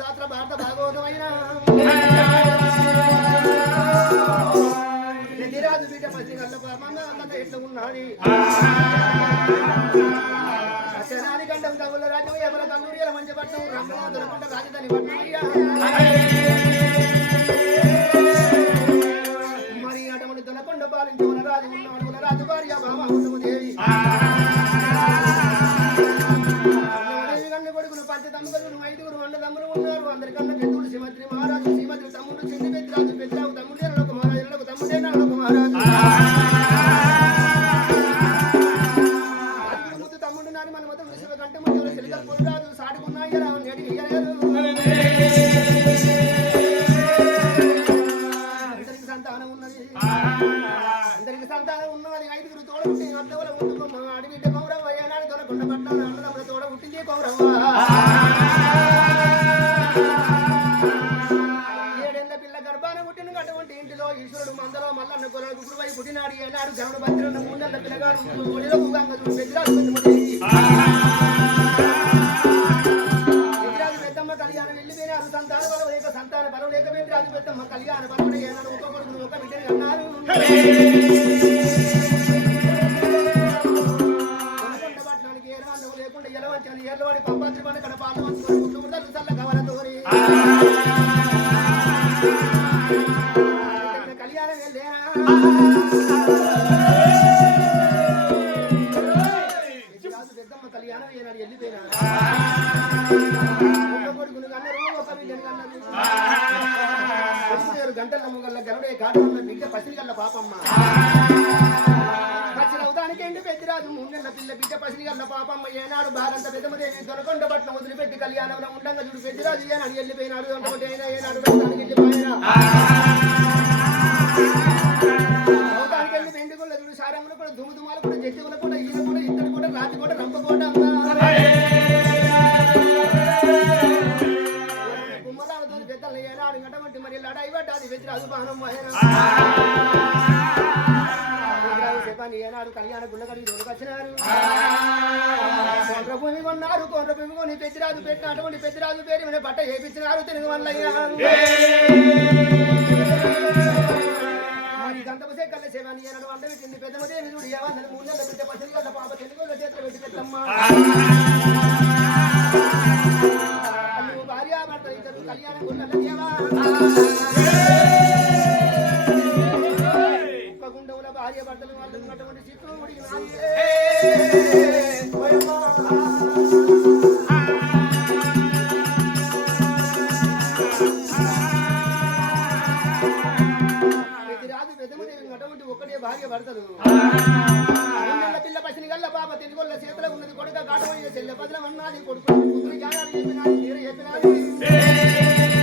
శాస్త్ర భారత భాగవతమైన. ఎదిరాజు బిడ్డ పసి గల్ల పాపమ్మ అమ్మక ఎట్లా ఉన్నది? తగుల రాజ్యం ఎవరి తండ్రి మంచి పట్నం రాజధాని పట్నం. గర్భాన పుట్టిన అటువంటి ఇంటిలో ఈశ్వరుడు మందలో మల్లన్న కొల గురువై పుట్టినాడు. ఏనాడు గరుడు భద్రున్న మూడేళ్ళ పిల్లగాడు ఒడిలో గంగ పెద్దరాజు పెద్దమ్మ కళ్యాణం వెళ్ళిపోయినారు సంతాన బలం లేక సంతాన బలం లేక పెద్దరాజు పెద్దమ్మ కళ్యాణ బలం ఏనాడు ఒక కొడుకును ఒక బిడ్డని అన్నారు. పెద్దమ్మ కళ్యాణం ఏనాడు వెళ్ళిపోయినా ఒక కన్నారు ఒక బిడ్డను కన్నారు గంటల ముగల్ల గరుడే కాటమన్న బిడ్డ పసిరిగల్ల పాపమ్మ పచ్చిరవుతానికి ఎండి పెద్దిరాజు మూడెళ్ళ పిల్ల బిడ్డ పాపమ్మ ఏనాడు బాలంత పెద్దమదేవి దొరకొండ పట్ల వదిలిపెట్టి కళ్యాణంలో ఉండంగా చూడు పెద్దరాజు ఏనాడు వెళ్ళిపోయినాడు అంటే అయినా ఏనాడు పెడతానికి వెళ్ళిపోయినా ఏనాడు అటువంటి మరి కళ్యాణ గుళ్ళగడి దొరకొచ్చినారు. కొండ్రభూమి కొన్నారు కొండ్రభూమి కొని పెద్దిరాజు పెట్టిన అటువంటి పెద్దిరాజు పేరు మీద బట్ట వేపించినారు తిరుగు వల్లయ్యారు మరి గంటపు సెక్కల సేవని వంట పెట్టింది పెద్దమదేవి మూడు నెలల బిడ్డ పసిరి పాప తెలుగులో చేతులు పెట్టి పెట్టమ్మ అల్లు ఇద్దరు కళ్యాణం గుళ్ళ దేవా భార్య భర్తలు వాళ్ళు ఉన్నటువంటి చిత్తు ఉడికినాయే. పసిని తెలుగుల చేతిలో ఉన్నది కొడుక కాటమయ్య చెల్లె. పదలం అన్నది కొడుకు. కూతురు జాగాలు చెప్పినాది తీరు చెప్పినాది.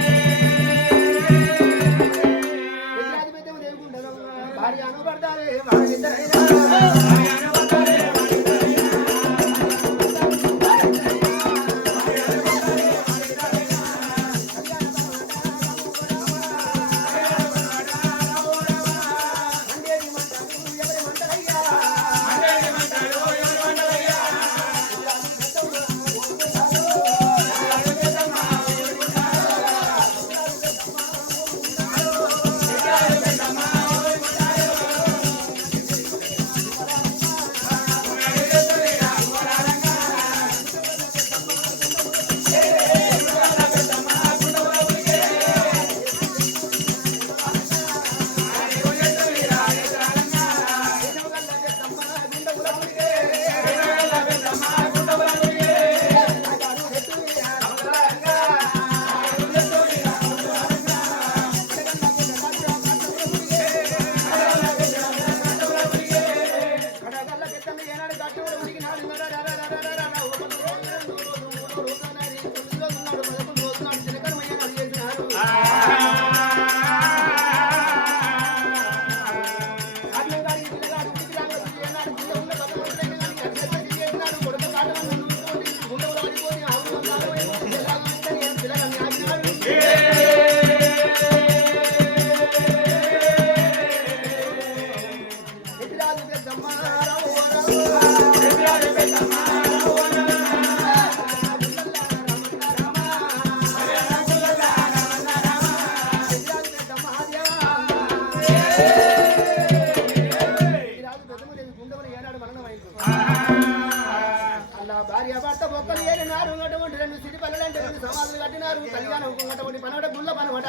కళ్యాణం కుంగటోటి పనవట గుళ్ళ పనవట.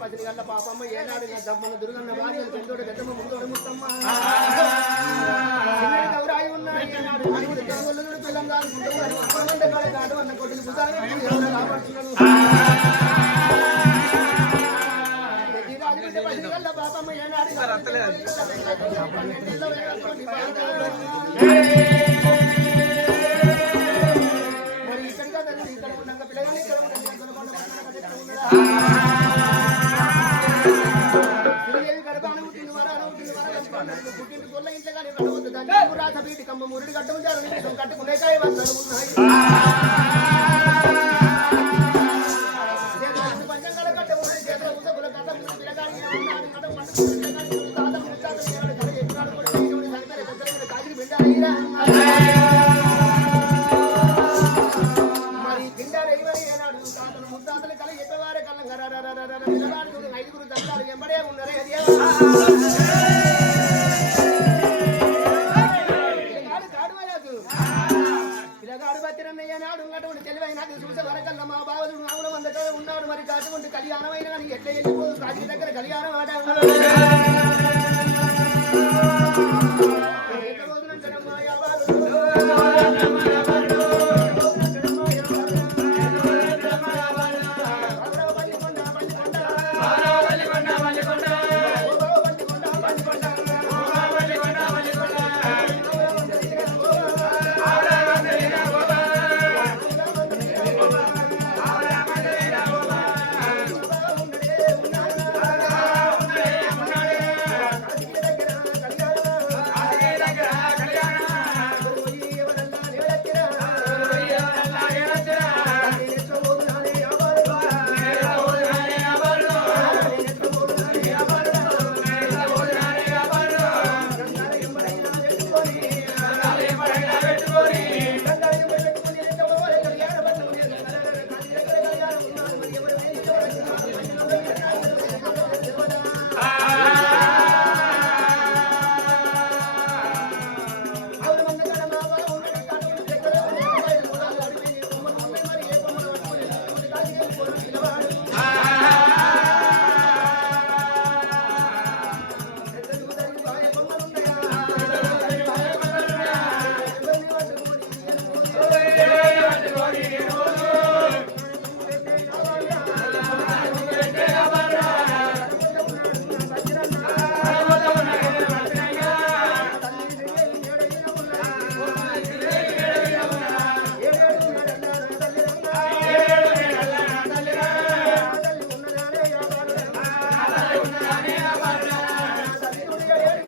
పది గంట పాపమ్మ ఏనాడు దమ్మన్న దుర్గన్న భార్య చెందోడు గద్దమ్మ ముత్తమ్మ. చిన్నడి గౌరాయి ఉన్నాడు నలుగురు దేవుళ్ళు పిల్లం అప్పమంటే కాడ కాదు అన్న కొట్టుకు పుతాలు రాబడుతున్నాడు. పాపమ్మ ఏనాడు కట్టుకునే కాయ వస్తాడు ఉన్నాయి. ఎంబడే ఉన్నరే దేవా. పిల్లగాడు కాడుమలేదు. పిల్లగాడు బతిరన్నయ్య నాడు ఉన్నటువంటి తెలివైన చూసే వరకల్లా మా బావలు మామూలు వందట ఉన్నాడు మరి కాచుకుంటే కళ్యాణమైన కానీ ఎట్లా వెళ్ళిపోదు కాకి దగ్గర కళ్యాణం ఆట